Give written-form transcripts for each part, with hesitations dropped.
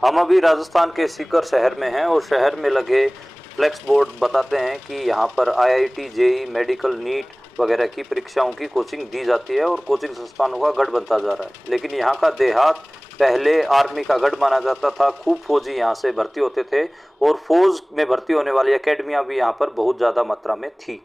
हम अभी राजस्थान के सीकर शहर में हैं और शहर में लगे फ्लेक्स बोर्ड बताते हैं कि यहाँ पर आईआईटी, जेई, मेडिकल, नीट वगैरह की परीक्षाओं की कोचिंग दी जाती है और कोचिंग संस्थानों का गढ़ बनता जा रहा है। लेकिन यहाँ का देहात पहले आर्मी का गढ़ माना जाता था। खूब फौजी यहाँ से भर्ती होते थे और फौज में भर्ती होने वाली एकेडमियाँ भी यहाँ पर बहुत ज़्यादा मात्रा में थी।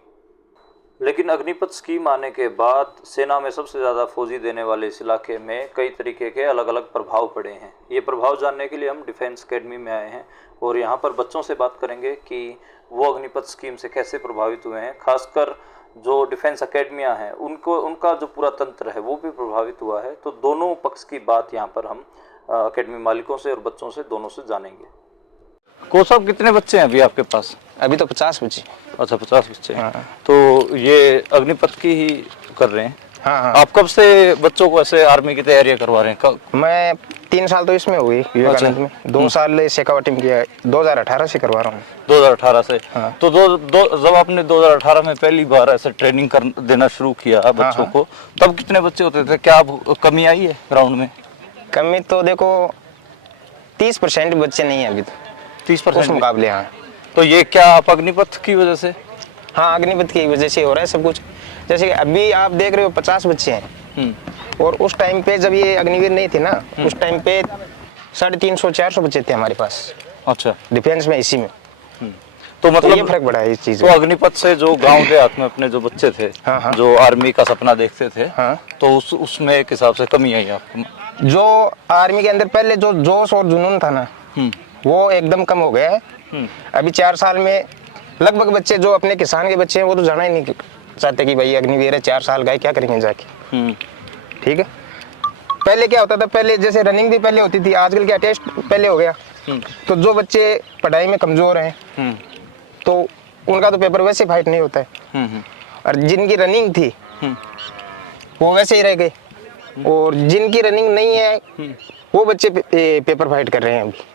लेकिन अग्निपथ स्कीम आने के बाद सेना में सबसे ज़्यादा फौजी देने वाले इस इलाके में कई तरीके के अलग अलग प्रभाव पड़े हैं। ये प्रभाव जानने के लिए हम डिफेंस एकेडमी में आए हैं और यहाँ पर बच्चों से बात करेंगे कि वो अग्निपथ स्कीम से कैसे प्रभावित हुए हैं। खासकर जो डिफेंस एकेडमियाँ हैं उनका जो पूरा तंत्र है वो भी प्रभावित हुआ है। तो दोनों पक्ष की बात यहाँ पर हम एकेडमी मालिकों से और बच्चों से दोनों से जानेंगे। कोच साहब, कितने बच्चे हैं अभी आपके पास? अभी तो 50 बच्चे। अच्छा, 50 बच्चे। हाँ। तो ये अग्निपथ की ही कर रहे हैं? हाँ हाँ। आप कब से बच्चों को ऐसे आर्मी की तैयारियां करवा रहे हैं? कब? मैं 3 साल तो इसमें हुई विवेकानंद में, 2 साल शेखावटी में किया। 2018 से करवा रहा हूँ। 2018 से? हाँ। तो जब आपने 2018 में पहली बार ऐसे ट्रेनिंग कर देना शुरू किया बच्चों को, तब कितने बच्चे होते थे? क्या अब कमी आई है ग्राउंड में? कमी तो देखो 30% बच्चे नहीं है अभी तो। 30% मुकाबले? हाँ। तो ये क्या आप अग्निपथ की वजह से? हाँ, अग्निपथ की वजह से हो रहा है सब कुछ। जैसे कि अभी आप देख रहे हो 50 बच्चे हैं और उस टाइम पे जब ये अग्निवीर नहीं थे ना, उस टाइम पे 350-400 बच्चे थे हमारे पास। अच्छा। डिफेंस में, इसी में। तो मतलब ये फर्क पड़ा है इस चीज तो अग्निपथ से जो गांव देहात में अपने जो बच्चे थे, हाँ। जो आर्मी का सपना देखते थे, हाँ। तो उसमें एक हिसाब से कमी आई आपको? जो आर्मी के अंदर पहले जो जोश और जुनून था ना, वो एकदम कम हो गया है। अभी 4 साल में लगभग बच्चे जो अपने किसान के बच्चे हैं वो तो जाना ही नहीं चाहते कि भाई अग्निवीर है, 4 साल गए क्या करेंगे जाके। ठीक है। पहले क्या होता था, पहले जैसे रनिंग भी पहले होती थी, आजकल क्या टेस्ट पहले हो गया। तो जो बच्चे पढ़ाई में कमजोर हैं तो उनका तो पेपर वैसे फाइट नहीं होता है। और जिनकी रनिंग थी वो वैसे ही रह गए, और जिनकी रनिंग नहीं है वो बच्चे पेपर फाइट कर रहे हैं अभी।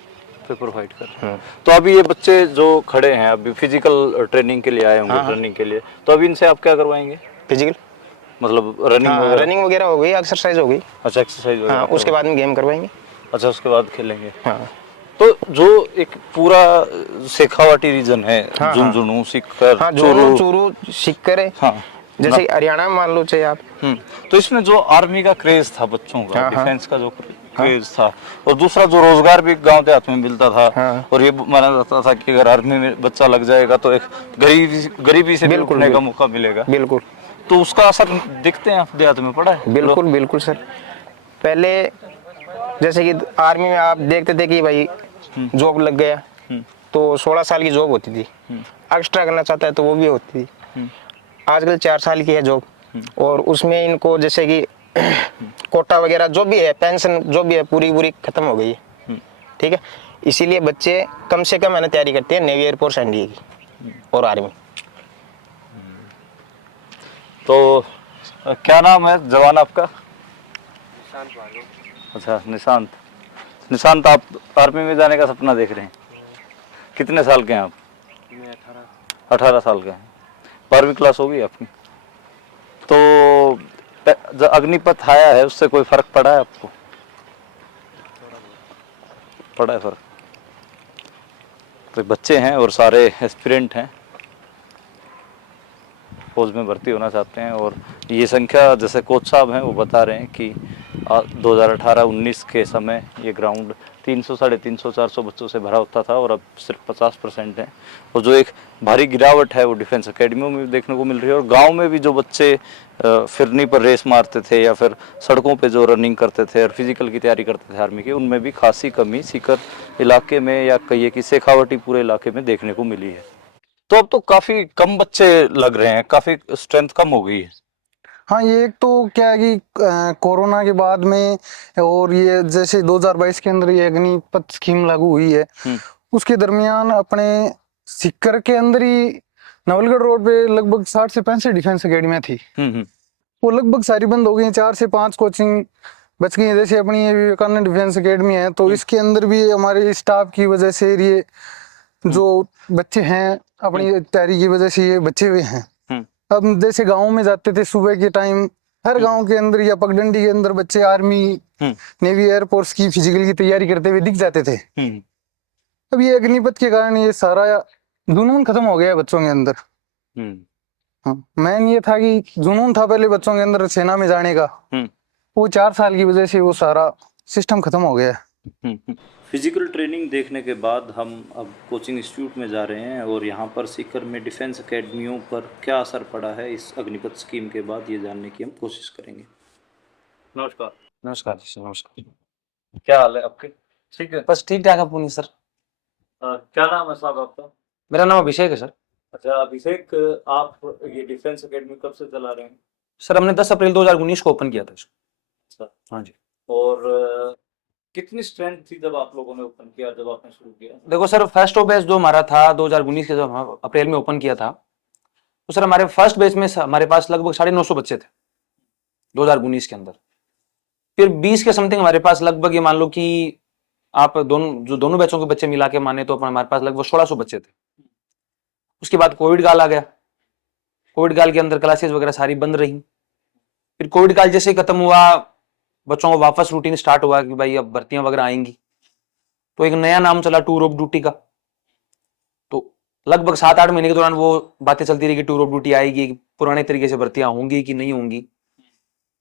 पेपर फाइट कर। तो अभी ये बच्चे जो खड़े हैं अभी फिजिकल ट्रेनिंग के लिए आए होंगे, रनिंग के लिए, तो अभी इनसे आप क्या करवाएंगे? फिजिकल मतलब रनिंग वगैरह हो गई, एक्सरसाइज हो गई। अच्छा, एक्सरसाइज हो गई। हाँ, उसके बाद में गेम करवाएंगे। अच्छा, उसके बाद खेलेंगे। हाँ। तो जो एक पूरा शेखावाटी रीजन है, झुंझुनू, सीकर, चूरू, सीकर है। हाँ, जैसे हरियाणा में मान लो चाहे आप। तो इसमें जो आर्मी का क्रेज था बच्चों का, डिफेंस का जो क्रेज था, और दूसरा जो रोजगार भी गांव देहात में मिलता था, और ये माना जाता था कि अगर आर्मी में बच्चा लग जाएगा तो एक गरीबी से निपटने का मौका मिलेगा। बिल्कुल। तो उसका असर दिखते हैं देहात में पड़ा है? बिल्कुल बिल्कुल सर। पहले जैसे कि आर्मी में आप देखते थे कि भाई जॉब लग गया तो 16 साल की जॉब होती थी, एक्स्ट्रा करना चाहता है तो वो भी होती थी। आजकल 4 साल की है जॉब, और उसमें इनको जैसे कि कोटा वगैरह जो भी है, पेंशन जो भी है, पूरी खत्म हो गई है। ठीक है। इसीलिए बच्चे कम से कम मैंने तैयारी करते हैं नेवी, एयरफोर्स, एनडीए की और आर्मी। तो क्या नाम है जवान आपका? अच्छा, निशांत, आप आर्मी में जाने का सपना देख रहे हैं? कितने साल के हैं आप? मैं 18 साल के हैं। 12वीं क्लास होगी आपकी? तो जो अग्निपथ आया है उससे कोई फर्क पड़ा है आपको? पड़ा है फर्क? तो बच्चे हैं और सारे एस्पिरेंट हैं, फौज में भर्ती होना चाहते हैं, और ये संख्या जैसे कोच साहब हैं वो बता रहे हैं कि 2018-19 के समय ये ग्राउंड 300-350-400 बच्चों से भरा होता था और अब सिर्फ 50% है। और जो एक भारी गिरावट है वो डिफेंस एकेडमियों में भी देखने को मिल रही है, और गांव में भी जो बच्चे फिरनी पर रेस मारते थे या फिर सड़कों पे जो रनिंग करते थे और फिजिकल की तैयारी करते थे आर्मी की, उनमें भी खासी कमी सीकर इलाके में या कहिए कि शेखावटी पूरे इलाके में देखने को मिली है। तो अब तो काफी कम बच्चे लग रहे हैं, काफी स्ट्रेंथ कम हो गई है। हाँ, ये एक तो क्या है कि कोरोना के बाद में, और ये जैसे 2022 के अंदर ये अग्निपथ स्कीम लागू हुई है, उसके दरमियान अपने सीकर के अंदर ही नवलगढ़ रोड पे लगभग 60 से 65 डिफेंस अकेडमियां थी। वो लगभग सारी बंद हो गई। 4 से 5 कोचिंग बच गई है। जैसे अपनी ये विवेकानंद डिफेंस अकेडमी है, तो इसके अंदर भी हमारे स्टाफ की वजह से ये जो बच्चे हैं अपनी तैयारी की वजह से ये बचे हुए हैं। अब जैसे गाँव में जाते थे सुबह के टाइम हर गांव के अंदर या पगडंडी के अंदर बच्चे आर्मी, नेवी, एयरफोर्स की फिजिकल की तैयारी करते हुए दिख जाते थे। अब ये अग्निपथ के कारण ये सारा जुनून खत्म हो गया है बच्चों के अंदर। हाँ, मेन ये था कि जुनून था पहले बच्चों के अंदर सेना में जाने का, वो 4 साल की वजह से वो सारा सिस्टम खत्म हो गया है। फिजिकल ट्रेनिंग देखने के बाद हम अब कोचिंग इंस्टीट्यूट में जा रहे हैं और यहाँ पर सीकर में डिफेंस एकेडमियों पर क्या असर पड़ा है इस अग्निपथ स्कीम के बाद, ये जानने की हम कोशिश करेंगे। नमस्कार। नमस्कार जी, नमस्कार। क्या हाल है आपके? ठीक है, बस ठीक ठाक है पुनी सर। क्या नाम है साहब आपका? मेरा नाम अभिषेक है सर। अच्छा अभिषेक, आप ये डिफेंस एकेडमी कब से चला रहे हैं? सर हमने 10 अप्रैल 2019 को ओपन किया था इसको। अच्छा, हाँ जी। और कितनी स्ट्रेंथ थी जब आप लोगों ने ओपन किया, जब आपने शुरू किया? देखो सर, फर्स्ट बैच जो हमारा था 2019 के जब हम अप्रैल में ओपन किया था, तो सर हमारे फर्स्ट बैच में हमारे पास लगभग 950 बच्चे थे 2019 के अंदर। फिर 20 के समथिंग हमारे पास लगभग, ये मान लो कि आप दोनों बैचों के बच्चे मिला के माने तो हमारे पास लगभग 1600 बच्चे थे। उसके बाद कोविड काल आ गया। कोविड काल के अंदर क्लासेस वगैरह सारी बंद रही। फिर कोविड काल जैसे ही खत्म हुआ, बच्चों को वापस रूटीन स्टार्ट हुआ कि भाई अब भर्तियां वगैरह आएंगी, तो एक नया नाम चला टूर ऑफ ड्यूटी का। तो लगभग 7-8 महीने के दौरान वो बातें चलती रही कि टूर ऑफ ड्यूटी आएगी, पुराने तरीके से भर्तियां होंगी कि नहीं होंगी।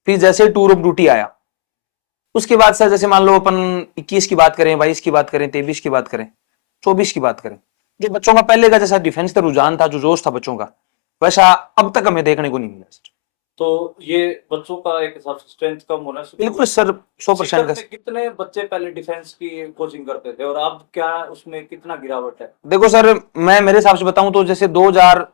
फिर जैसे टूर ऑफ ड्यूटी आया, उसके बाद सर जैसे मान लो अपन 21 की बात करें, 22 की बात करें, 23 की बात करें, 24 की बात करें, जो बच्चों का पहले का जैसा डिफेंस का रुझान था, जो जोश था बच्चों का, वैसा अब तक हमें देखने को नहीं मिला सर। तो ये बच्चों का एक हिसाब से स्ट्रेंथ कम होना शुरू हुआ। बिल्कुल सर, 100% का। कितने बच्चे पहले डिफेंस की कोचिंग करते थे और अब क्या उसमें कितना गिरावट है? देखो सर, मैं मेरे हिसाब से बताऊं तो जैसे 2000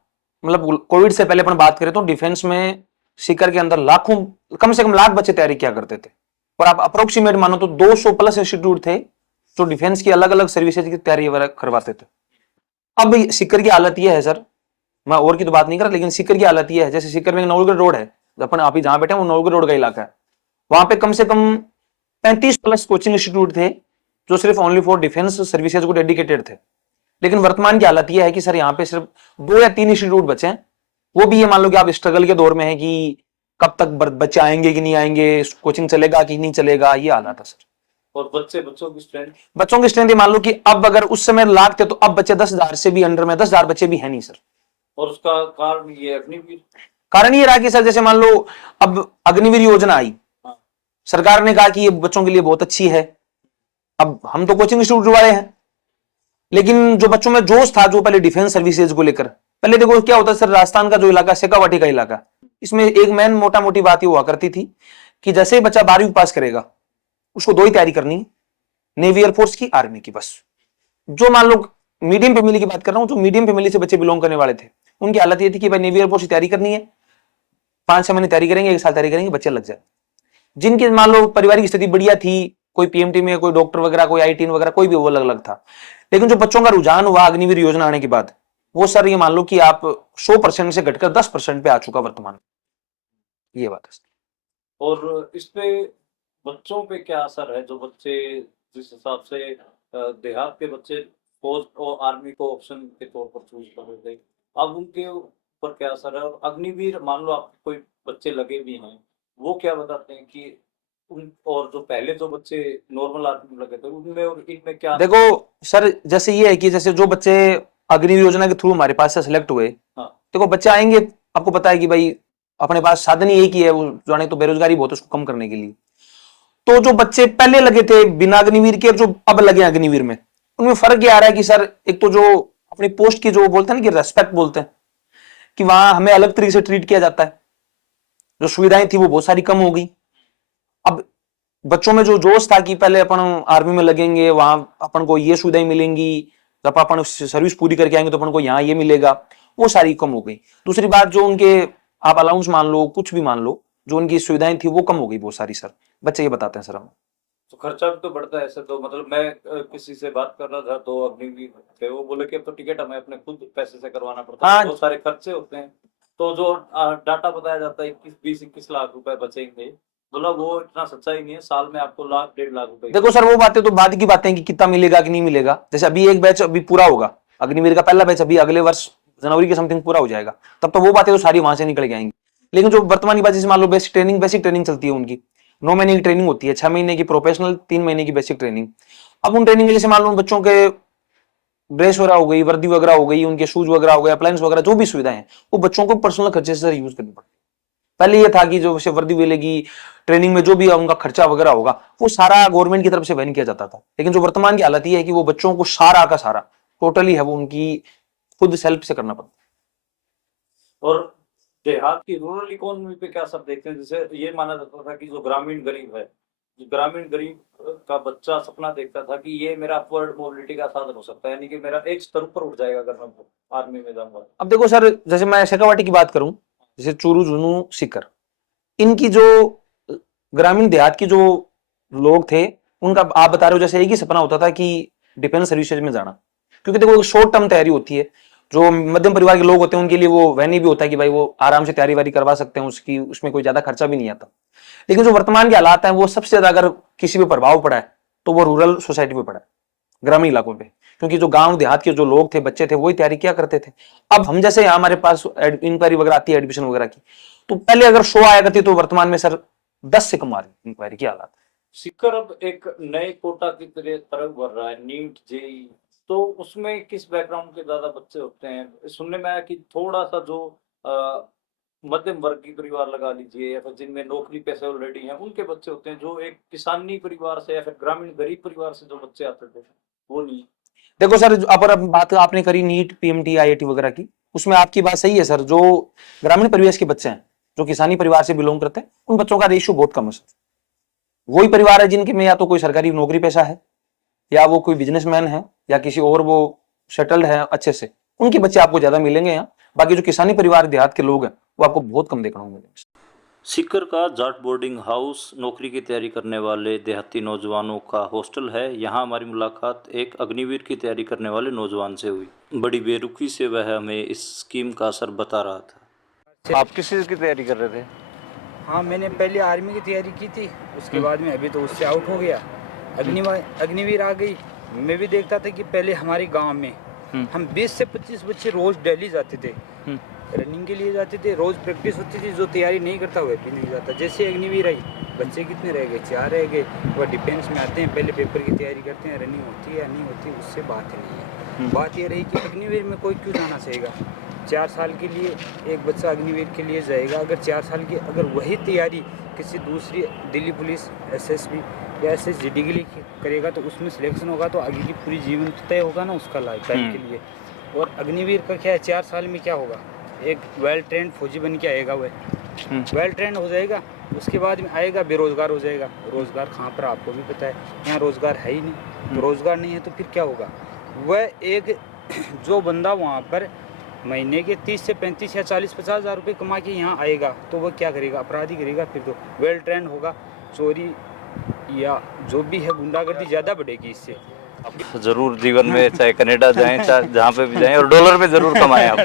मतलब कोविड से पहले अपन बात करें तो डिफेंस में सीकर के अंदर लाखों, कम से कम लाख बच्चे तैयारी किया करते थे। और आप अप्रोक्सीमेट मानो तो 200 प्लस इंस्टीट्यूट थे जो डिफेंस की अलग अलग सर्विसेज की तैयारी करवाते थे। अब सीकर की हालत यह है सर, मैं और की तो बात नहीं कर रहा, लेकिन सीकर की हालत यह है, जैसे सीकर में नवलगढ़ रोड है, अपन आप ही जहां बैठे हैं वो नवलगढ़ रोड का इलाका है, वहां पे कम से कम 35 प्लस कोचिंग इंस्टीट्यूट थे जो सिर्फ ओनली फॉर डिफेंस सर्विसेज को डेडिकेटेड थे। लेकिन वर्तमान की हालत यह है कि सर यहाँ पे सिर्फ 2 या 3 इंस्टीट्यूट बचे हैं, वो भी ये मान लो कि आप स्ट्रगल के दौर में है कि कब तक बच्चे आएंगे कि नहीं आएंगे, कोचिंग चलेगा कि नहीं चलेगा, ये हालत है सर। और बच्चों की स्ट्रेंथ ये मान लो कि अब अगर उस समय लाख थे तो अब बच्चे 10,000 से भी अंडर में, 10,000 बच्चे भी है नहीं सर। और उसका कारण ये अग्निवीर, कारण ये रहा कि सर जैसे मान लो अब अग्निवीर योजना आई, सरकार ने कहा कि ये बच्चों के लिए बहुत अच्छी है। अब हम तो कोचिंग इंस्टीट्यूट वाले हैं, लेकिन जो बच्चों में जोश था जो पहले डिफेंस सर्विसेज को लेकर, पहले देखो क्या होता है सर, राजस्थान का जो इलाका शेखावाटी का इलाका, इसमें एक मेन मोटा मोटी बात ये हुआ करती थी कि जैसे ही बच्चा 12वीं पास करेगा उसको 2 ही तैयारी करनी है, नेवी एयरफोर्स की, आर्मी की, बस। जो मान लो मीडियम फैमिली की बात कर रहा हूं, जो मीडियम फैमिली से बच्चे बिलोंग करने वाले थे, उनकी हालत ये थी कि भाई नेवी एयरफोर्स की तैयारी करनी है, 5-6 महीने तैयारी करेंगे, 1 साल तैयारी करेंगे, बच्चे लग जाए। जिनकी मान लो पारिवारिक स्थिति बढ़िया थी, कोई पीएमटी में, कोई डॉक्टर वगैरह, कोई आई वगैरह, कोई भी वो अलग अलग था। लेकिन जो बच्चों का रुझान हुआ अग्निवीर योजना आने के बाद, वो सर ये मान लो कि आप 100% से घटकर 10% पे आ चुका वर्तमान, ये बात है। और इस पे बच्चों पे क्या असर है? जो बच्चे जिस हिसाब से देहात के बच्चे फौज और आर्मी को ऑप्शन के तौर पर चूज कर रहे थे, अब उनके ऊपर क्या असर है? और अग्निवीर मान लो आप कोई बच्चे लगे भी हैं, वो क्या बताते हैं कि उन, और जो पहले जो बच्चे नॉर्मल आर्मी में लगे थे उनमें और इनमें क्या? देखो सर, जैसे ये है कि जैसे जो बच्चे अग्निवीर योजना के थ्रू हमारे पास से सिलेक्ट हुए, देखो बच्चे आएंगे, आपको पता है कि भाई अपने पास साधन ही एक ही है, वो जाने तो बेरोजगारी बहुत है, उसको कम करने के लिए। तो जो बच्चे पहले लगे थे बिना अग्निवीर के, जो अब लगे अग्निवीर में, उनमें फर्क ये आ रहा है कि सर एक तो जो अपनी पोस्ट की जो बोलते हैं ना कि रेस्पेक्ट बोलते हैं, कि वहां हमें अलग तरीके से ट्रीट किया जाता है, जो सुविधाएं थी वो बहुत सारी कम हो गई। अब बच्चों में जो जोश था कि पहले अपन आर्मी में लगेंगे, वहां अपन को ये सुविधाएं मिलेंगी, जब अपन सर्विस पूरी करके आएंगे तो अपन को यहाँ ये मिलेगा, वो सारी कम हो गई। दूसरी बात, जो उनके आप अलाउंस मान लो, कुछ भी मान लो, जो उनकी सुविधाएं थी वो कम हो गई बहुत सारी सर। बच्चे ये बताते हैं सर हमें। तो खर्चा भी तो बढ़ता है ऐसे। तो मतलब मैं किसी से बात कर रहा था तो अग्निवीर थे, वो बोले कि अब तो टिकट हमें अपने खुद पैसे से करवाना पड़ता है, बहुत सारे खर्चे होते हैं। तो जो डाटा बताया जाता है 20-21 लाख रुपए बचेंगे, मतलब वो इतना सच्चाई नहीं है। साल में आपको 1-1.5 लाख रुपए। देखो सर, वो बातें तो बाद की बातें कि कितना मिलेगा कि नहीं मिलेगा। जैसे अभी एक बैच अभी पूरा होगा, अग्निवीर का पहला बैच अभी अगले वर्ष जनवरी के समथिंग पूरा हो जाएगा, तब तो वो बातें तो सारी वहां से निकल के आएंगी। लेकिन जो वर्तमान की बात, जैसे मान लो बेसिक ट्रेनिंग चलती है उनकी, 9 महीने की ट्रेनिंग होती है, 6 महीने की प्रोफेशनल, 3 महीने की बेसिक ट्रेनिंग। अब उन ट्रेनिंग के जैसे मान लो बच्चों के ड्रेस वगैरह हो गई, वर्दी वगैरह हो गई, उनके शूज वगैरह हो गए, अप्लायंस वगैरह जो भी सुविधाएं हैं, वो बच्चों को पर्सनल खर्चे से यूज करनी पड़ती है। पहले ये था कि जो वर्दी मिलेगी, ट्रेनिंग में जो भी उनका खर्चा वगैरह होगा वो सारा गवर्नमेंट की तरफ से वहन किया जाता था। लेकिन जो वर्तमान की हालत ये है कि वो बच्चों को सारा का सारा टोटली है वो उनकी खुद सेल्फ से करना पड़ता है। और देहात की रूरल इकोनॉमी पे क्या सब देखते हैं? जैसे ये माना जाता था कि जो ग्रामीण गरीब है, जो ग्रामीण गरीब का बच्चा सपना देखता था कि ये मेरा अपवर्ड मोबिलिटी का साधन हो सकता है, यानी कि मेरा एक स्तर ऊपर उठ जाएगा अगर मैं आर्मी में जाऊंगा। अब देखो सर, जैसे मैं शेखावाटी की बात करूं, जैसे चूरू, झुंझुनू, सीकर, इनकी जो ग्रामीण देहात की जो लोग थे, उनका आप बता रहे हो जैसे एक ही सपना होता था कि डिफेंस सर्विसेज में जाना। क्योंकि देखो शॉर्ट टर्म तैयारी होती है, जो मध्यम परिवार के लोग होते हैं उनके लिए वो वहनी भी होता है कि भाई वो आराम से तैयारी वारी करवा सकते हैं, उसकी उसमें कोई ज्यादा खर्चा भी नहीं आता। लेकिन जो वर्तमान के हालात हैं, वो सबसे ज्यादा अगर किसी पे प्रभाव पड़ा है तो वो रूरल सोसाइटी पे पड़ा है, ग्रामीण इलाकों पे। क्योंकि जो गांव देहात के जो लोग थे, बच्चे थे, वही तैयारी किया करते थे। अब हम जैसे यहाँ हमारे पास इंक्वायरी वगैरह आती है एडमिशन वगैरह की, तो पहले अगर शो आया करती तो वर्तमान में सर 10 से कम आ रही इंक्वायरी की हालात। सीकर अब एक नए कोटा की तरफ बढ़ रहा है, नीट जेई, तो उसमें किस बैकग्राउंड के ज्यादा बच्चे होते हैं? सुनने में आया कि थोड़ा सा जो मध्यम वर्ग की परिवार लगा लीजिए, या फिर जिनमें नौकरी पैसे ऑलरेडी हैं, उनके बच्चे होते हैं। जो एक किसानी परिवार से या फिर ग्रामीण गरीब परिवार से जो बच्चे आते थे वो नहीं। देखो सर, अगर बात आपने करी नीट, पीएमटी, आईआईटी वगैरह की, उसमें आपकी बात सही है सर। जो ग्रामीण परिवेश के बच्चे हैं, जो किसानी परिवार से बिलोंग करते हैं, उन बच्चों का रेशियो बहुत कम है सर। वही परिवार है जिनके में या तो कोई सरकारी नौकरी पेशा है, या वो कोई बिजनेसमैन है, या किसी और वो सेटल्ड है अच्छे से, उनके बच्चे आपको ज्यादा मिलेंगे यहाँ। बाकी जो किसानी परिवार देहात के लोग हैं वो आपको बहुत कम देखने को मिलेंगे। सीकर का जाट बोर्डिंग हाउस नौकरी की तैयारी करने वाले देहाती नौजवानों का हॉस्टल है। यहाँ हमारी मुलाकात एक अग्निवीर की तैयारी करने वाले नौजवान से हुई। बड़ी बेरुखी से वह हमें इस स्कीम का असर बता रहा था। आप किस चीज़ की तैयारी कर रहे थे? हाँ, मैंने पहले आर्मी की तैयारी की थी, उसके बाद में अभी तो उससे आउट हो गया, अग्निवीर आ गई। मैं भी देखता था कि पहले हमारे गांव में हम 20 से 25 बच्चे रोज दिल्ली जाते थे, रनिंग के लिए जाते थे, रोज प्रैक्टिस होती थी। जो तैयारी नहीं करता वह भी नहीं जाता। जैसे अग्निवीर आई, बच्चे कितने रह गए? 4 रह गए। वह डिफेंस में आते हैं, पहले पेपर की तैयारी करते हैं, रनिंग होती है या नहीं होती उससे बात ही नहीं है। बात ये रही कि अग्निवीर में कोई क्यों जाना चाहेगा? 4 साल के लिए एक बच्चा अग्निवीर के लिए जाएगा। अगर 4 साल की अगर वही तैयारी किसी दूसरी दिल्ली पुलिस, एसएसबी या एसएसजीडी के लिए करेगा तो उसमें सिलेक्शन होगा, तो आगे की पूरी जीवन तय होगा ना उसका लाइफ टाइम के लिए। और अग्निवीर का क्या है, 4 साल में क्या होगा? एक वेल ट्रेंड फौजी बन के आएगा, वह वेल ट्रेंड हो जाएगा। उसके बाद में आएगा, बेरोजगार हो जाएगा। रोजगार कहाँ पर आपको भी पता है, यहाँ रोजगार है ही नहीं। तो रोजगार नहीं है तो फिर क्या होगा? वह एक जो बंदा वहाँ पर महीने के 30 से 35 या 40-50 हज़ार रुपये कमा के यहाँ आएगा तो वह क्या करेगा? अपराधी करेगा। फिर तो वेल ट्रेंड होगा, चोरी या जो भी है गुंडागर्दी ज़्यादा बढ़ेगी इससे। जरूर जीवन में चाहे कनाडा जाएं, चाहे जहाँ पे भी जाएं, और डॉलर में जरूर कमाएं आप।